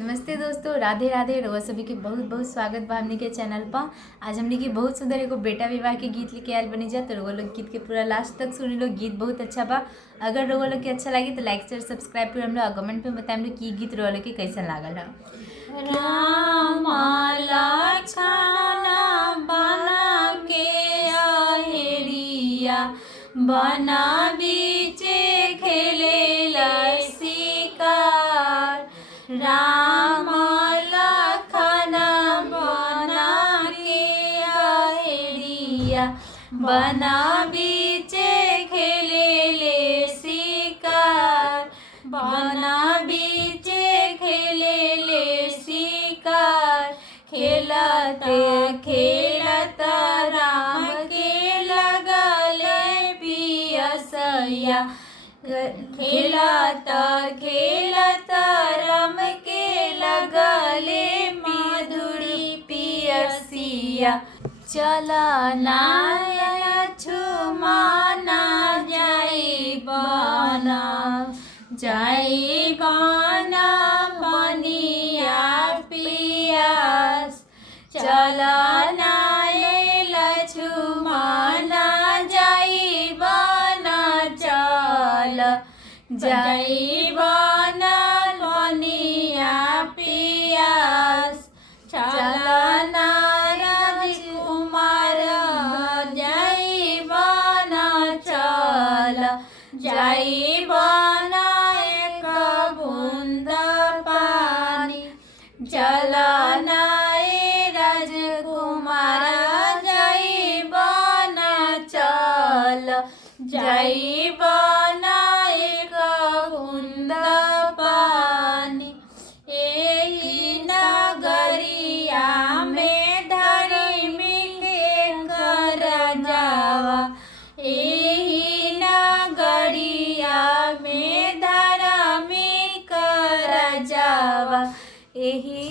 नमस्ते दोस्तों, राधे राधे। रोआ सभी के बहुत बहुत स्वागत बा हमनी के चैनल पर। आज हमनी के बहुत सुंदर एगो बेटा विवाह के गीत लेके आयल बनी जा। तो रोआ लोग गीत के पूरा लास्ट तक सुनी लो। गीत बहुत अच्छा बा। अगर रोआ लोग के अच्छा लगी तो लाइक शेयर सब्सक्राइब कर हम लोग कमेंट में बताएं कि गीत रोआ लोग के कैसा लागल है। राम लक्ष्मण बना के अहेरिया बना बीचे खेले शिकार। राम लक्ष्मण बना के अहेरिया बना बीचे खेले शिकार। बना बीचे खेले शिकार। खेलता खेलता राम के लगले पियसैया। खेलता खेलता राम के लगले माधुरी पियसिया। चला नाया छुमाना जाई बना बनिया पियास। चला नाय लछुमाना जाई बना चल जाई बना बनिया पियास। चला नाय राजकुमार जाई बना चल जाई बना चलनाए राजकुमार जाई बना चल जाई बना एक बूंद पानी। एही नगरिया में धर्मी के कर जावा। एही नगरिया में धर्मी कर जावा। एही